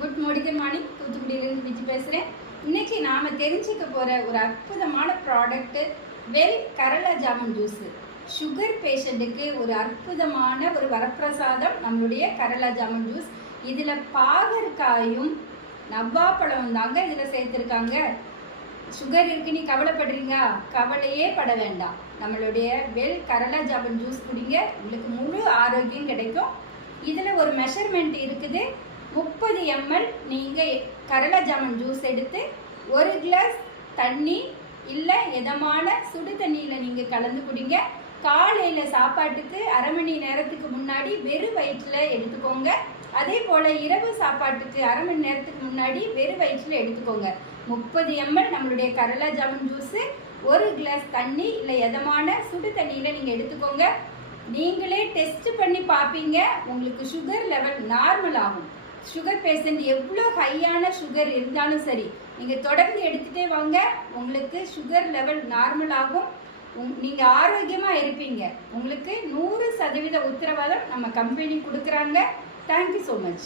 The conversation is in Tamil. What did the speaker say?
குட் மார்னிங் தூத்துக்குடியிலிருந்து விஜி பேசுகிறேன். இன்னைக்கு நாம் தெரிஞ்சுக்க போகிற ஒரு அற்புதமான ப்ராடக்ட்டு கரளா ஜாமுன் ஜூஸு. சுகர் பேஷண்ட்டுக்கு ஒரு அற்புதமான ஒரு வரப்பிரசாதம் நம்மளுடைய கரளா ஜாமுன் ஜூஸ். இதில் பாகற்காயும் நவ்வாப்பழம் தாங்க இதில் சேர்த்துருக்காங்க. சுகர் இருக்குன்னு கவலைப்படுறீங்க, கவலையே பட வேண்டாம். நம்மளுடைய கரளா ஜாமுன் ஜூஸ் குடிங்க, உங்களுக்கு முழு ஆரோக்கியம் கிடைக்கும். இதில் ஒரு மெஷர்மெண்ட் இருக்குது. 30 ml நீங்கள் கரளா ஜாமுன் ஜூஸ் எடுத்து 1 கிளாஸ் தண்ணி இல்லை இதமான சுடு தண்ணியில் நீங்கள் கலந்து குடிங்க. காலையில் சாப்பாட்டுக்கு அரை மணி நேரத்துக்கு முன்னாடி வெறும் வயிற்றில் எடுத்துக்கோங்க. அதே போல் இரவு சாப்பாட்டுக்கு அரை மணி நேரத்துக்கு முன்னாடி வெறும் வயிற்றில் எடுத்துக்கோங்க. 30 ml நம்மளுடைய கரளா ஜாமுன் ஜூஸு 1 கிளாஸ் தண்ணி இல்லை இதமான சுடு தண்ணியில் நீங்கள் எடுத்துக்கோங்க. நீங்களே டெஸ்ட் பண்ணி பார்ப்பீங்க, உங்களுக்கு சுகர் லெவல் நார்மல் ஆகும். சுகர் பேஷண்ட் எவ்வளோ ஹையான சுகர் இருந்தாலும் சரி, நீங்கள் தொடர்ந்து எடுத்துகிட்டே வாங்க, உங்களுக்கு சுகர் லெவல் நார்மல் ஆகும். நீங்கள் ஆரோக்கியமாக இருப்பீங்க. உங்களுக்கு 100% உத்தரவாதம் நம்ம கம்பெனி கொடுக்குறாங்க. Thank you so much.